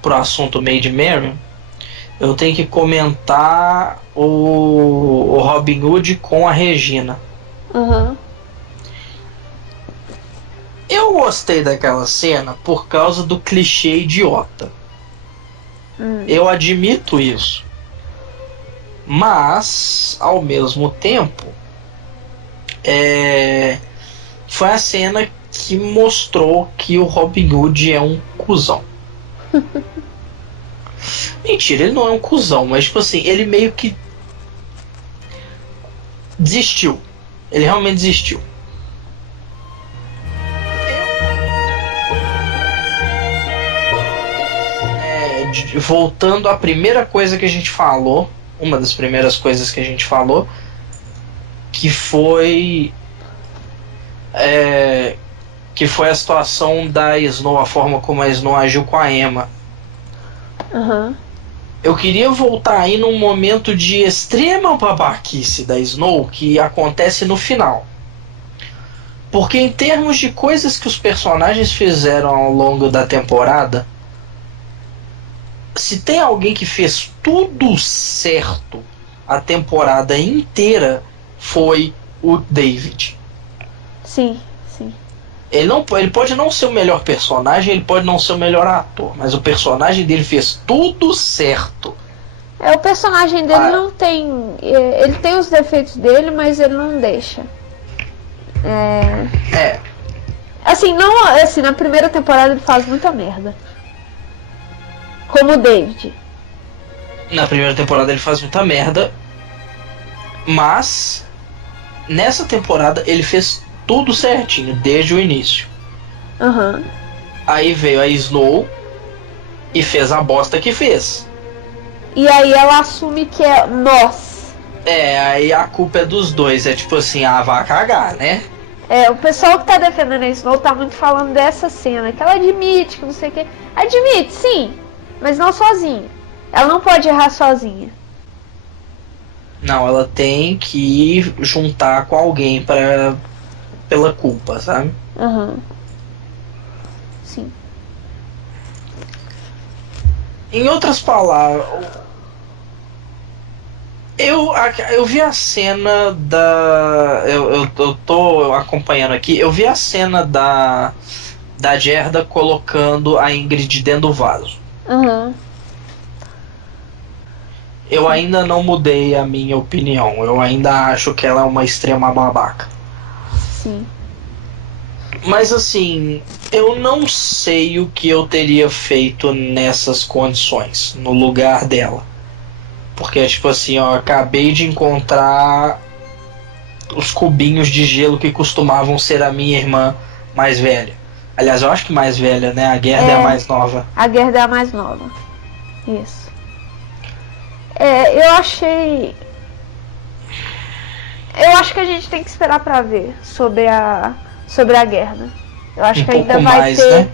pro assunto Maid Marian, eu tenho que comentar o Robin Hood com a Regina. Eu gostei daquela cena por causa do clichê idiota. Eu admito isso. Mas, ao mesmo tempo, foi a cena que mostrou que o Robin Hood é um cuzão. Mentira, ele não é um cuzão, mas tipo assim, ele meio que desistiu. Ele realmente desistiu. Voltando à primeira coisa que a gente falou, uma das primeiras coisas que a gente falou, que foi a situação da Snow, a forma como a Snow agiu com a Emma. Eu queria voltar aí num momento de extrema babaquice da Snow que acontece no final. Porque em termos de coisas que os personagens fizeram ao longo da temporada, se tem alguém que fez tudo certo a temporada inteira, foi o David. Sim. Ele pode não ser o melhor personagem, ele pode não ser o melhor ator, mas o personagem dele fez tudo certo. O personagem dele não tem... Ele tem os defeitos dele, mas ele não deixa. Assim, na primeira temporada ele faz muita merda. Como o David. Na primeira temporada ele faz muita merda, mas nessa temporada ele fez tudo certinho, desde o início. Aí veio a Snow e fez a bosta que fez. E aí ela assume que é nós. Aí a culpa é dos dois. É tipo assim, vai cagar, né? O pessoal que tá defendendo a Snow tá muito falando dessa cena, que ela admite, que não sei o que. Admite, sim, mas não sozinha. Ela não pode errar sozinha. Não, ela tem que juntar com alguém pela culpa, sabe? Sim. Em outras palavras, Eu vi a cena da. Eu tô acompanhando aqui. Eu vi a cena da Gerda colocando a Ingrid dentro do vaso. Aham. Eu ainda não mudei a minha opinião. Eu ainda acho que ela é uma extrema babaca. Sim. Mas assim, eu não sei o que eu teria feito nessas condições, no lugar dela. Porque, tipo assim, ó, eu acabei de encontrar os cubinhos de gelo que costumavam ser a minha irmã mais velha. Aliás, eu acho que mais velha, né? A Gerda é a mais nova. A Gerda é a mais nova. Isso. Eu achei. Eu acho que a gente tem que esperar pra ver sobre a Gerda. Eu acho que ainda vai mais, ter. né?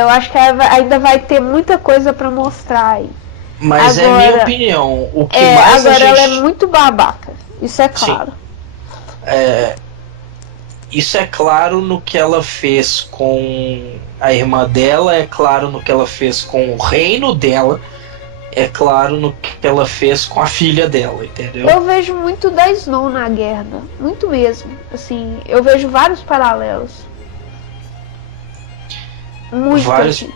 Eu acho que ainda vai ter muita coisa pra mostrar aí. Mas agora, é minha opinião. O que mais agora a gente... ela é muito babaca. Isso é claro. Isso é claro no que ela fez com a irmã dela, é claro no que ela fez com o reino dela, é claro no que ela fez com a filha dela, entendeu? Eu vejo muito da Snow na Gerda. Muito mesmo. Assim, eu vejo vários paralelos. Muito vários. assim.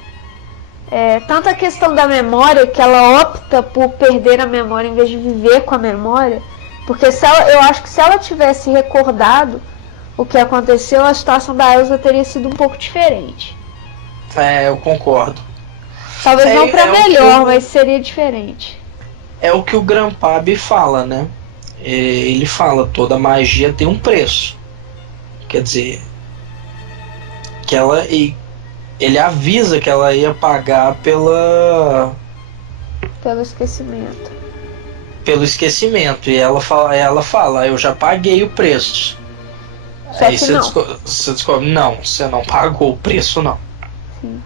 Tanto a questão da memória, que ela opta por perder a memória em vez de viver com a memória. Porque eu acho que se ela tivesse recordado o que aconteceu, a situação da Elsa teria sido um pouco diferente. Eu concordo. Talvez não pra melhor, mas seria diferente. É o que o Grandpabe fala, né? Ele fala, toda magia tem um preço. Quer dizer, que ela... Ele avisa que ela ia pagar pelo esquecimento. Pelo esquecimento. E ela fala, eu já paguei o preço. Só aí que você descobre, não, você não pagou o preço, não. Sim.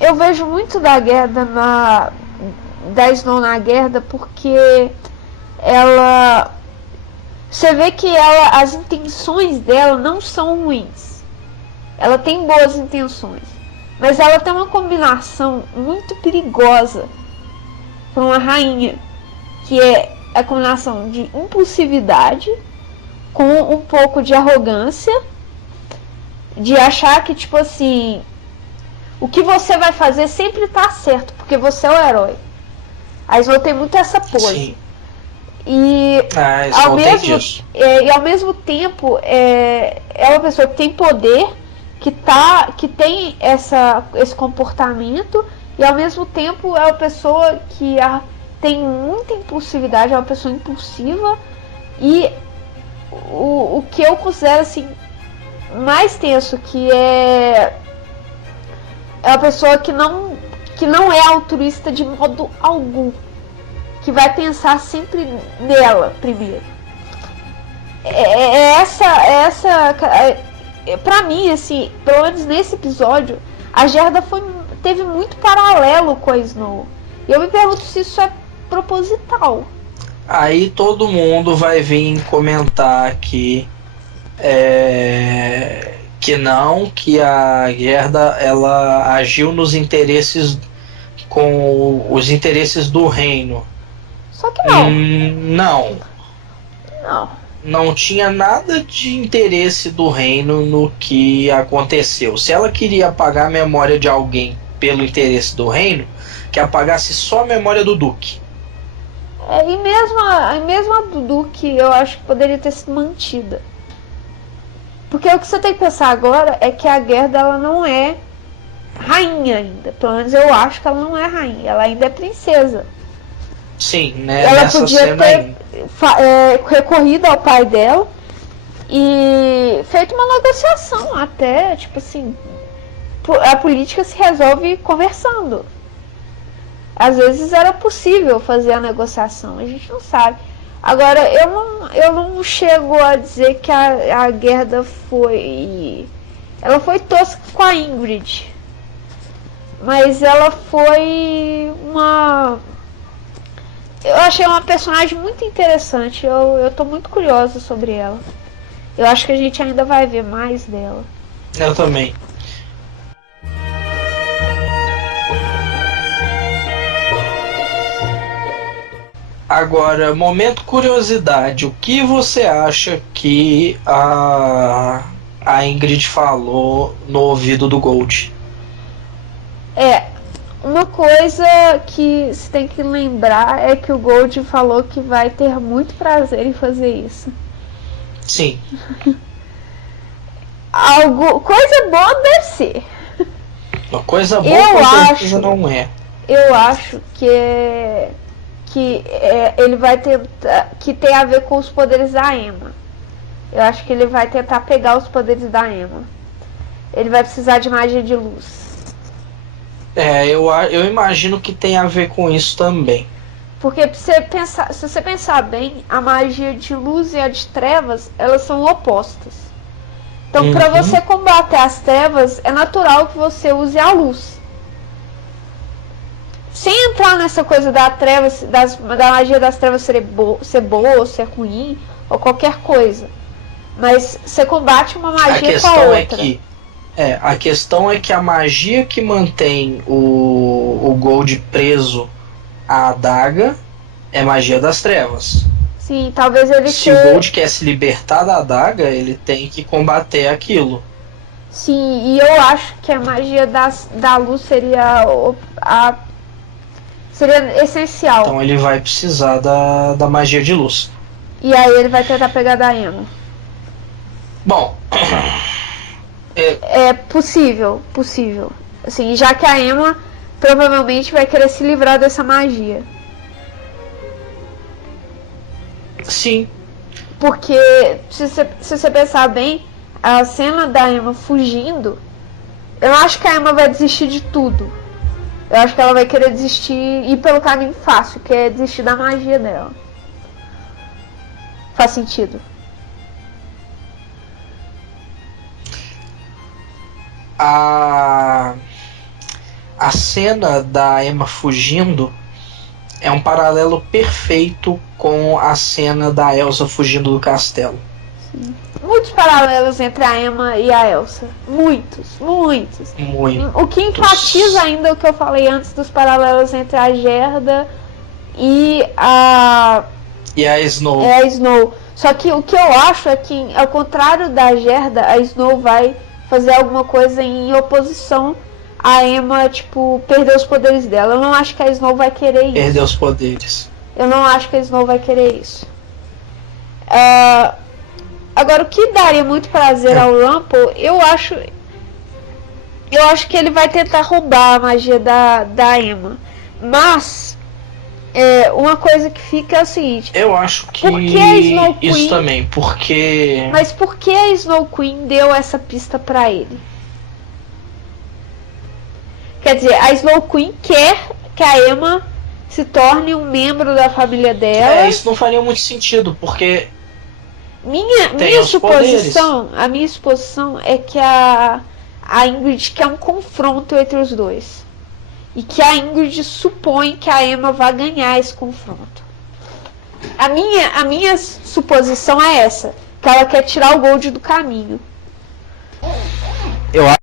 Eu vejo muito da Gerda da Snow na Gerda, porque ela... Você vê que as intenções dela não são ruins. Ela tem boas intenções, mas ela tem uma combinação muito perigosa para uma rainha, que é a combinação de impulsividade com um pouco de arrogância, de achar que, tipo assim, o que você vai fazer sempre tá certo, porque você é o herói. A Snow tem muito essa pose. Sim. E ao mesmo tempo é uma pessoa que tem poder, que tem esse comportamento, e ao mesmo tempo é uma pessoa que tem muita impulsividade, é uma pessoa impulsiva, e o que eu considero assim mais tenso, que é uma pessoa que não é altruísta de modo algum, que vai pensar sempre nela primeiro. Pra mim, assim, pelo menos nesse episódio, a Gerda teve muito paralelo com a Snow. E eu me pergunto se isso é proposital. Aí todo mundo vai vir comentar que não, que a Gerda ela agiu nos interesses, com os interesses do reino. Só que não. Não tinha nada de interesse do reino no que aconteceu. Se ela queria apagar a memória de alguém pelo interesse do reino, que apagasse só a memória do Duque. E mesmo a do Duque, eu acho que poderia ter sido mantida. Porque o que você tem que pensar agora é que a Gerda ela não é rainha ainda. Pelo menos eu acho que ela não é rainha. Ela ainda é princesa. Sim, né? Ela podia ter recorrido ao pai dela e feito uma negociação até, tipo assim, a política se resolve conversando. Às vezes era possível fazer a negociação, a gente não sabe. Agora, eu não chego a dizer que a Gerda ela foi tosca com a Ingrid, mas ela foi eu achei uma personagem muito interessante. Eu tô muito curiosa sobre ela. Eu acho que a gente ainda vai ver mais dela. Eu também. Agora, momento curiosidade. O que você acha que a Ingrid falou no ouvido do Gold? Uma coisa que você tem que lembrar é que o Gold falou que vai ter muito prazer em fazer isso. Sim. Coisa boa deve ser. Uma coisa boa com certeza não é. Eu acho que ele vai tentar, que tem a ver com os poderes da Emma. Eu acho que ele vai tentar pegar os poderes da Emma. Ele vai precisar de magia de luz. Eu imagino que tem a ver com isso também. Porque se você pensar bem, a magia de luz e a de trevas, elas são opostas. Então, para você combater as trevas, é natural que você use a luz. Sem entrar nessa coisa da magia das trevas ser boa ou ser ruim, ou qualquer coisa. Mas você combate uma magia com a outra. A questão é que a magia que mantém o Gold preso à adaga é magia das trevas. Sim, talvez ele Se o Gold quer se libertar da adaga, ele tem que combater aquilo. Sim, e eu acho que a magia da luz seria essencial. Então ele vai precisar da magia de luz. E aí ele vai tentar pegar da Emma. Bom... É possível. Assim, já que a Emma provavelmente vai querer se livrar dessa magia. Sim. Porque, se você pensar bem, a cena da Emma fugindo, eu não acho que a Emma vai desistir de tudo. Eu acho que ela vai querer desistir, ir pelo caminho fácil, que é desistir da magia dela. Faz sentido. A cena da Emma fugindo é um paralelo perfeito com a cena da Elsa fugindo do castelo. Sim. Muitos paralelos entre a Emma e a Elsa. Muitos. O que enfatiza ainda o que eu falei antes dos paralelos entre a Gerda e a Snow. É a Snow. Só que o que eu acho é que, ao contrário da Gerda, a Snow vai fazer alguma coisa em oposição a Emma, tipo, perder os poderes dela. Eu não acho que a Snow vai querer isso. Perder os poderes. Eu não acho que a Snow vai querer isso. Agora, o que daria muito prazer ao Rumple, eu acho que ele vai tentar roubar a magia da Emma. Mas, uma coisa que fica é o seguinte... Eu acho que por que a Snow Queen, isso também, porque... Mas por que a Snow Queen deu essa pista pra ele? Quer dizer, a Snow Queen quer que a Emma se torne um membro da família dela. Isso não faria muito sentido, porque... A minha suposição é que a Ingrid quer um confronto entre os dois. E que a Ingrid supõe que a Emma vai ganhar esse confronto. A minha suposição é essa. Que ela quer tirar o Gold do caminho. Eu acho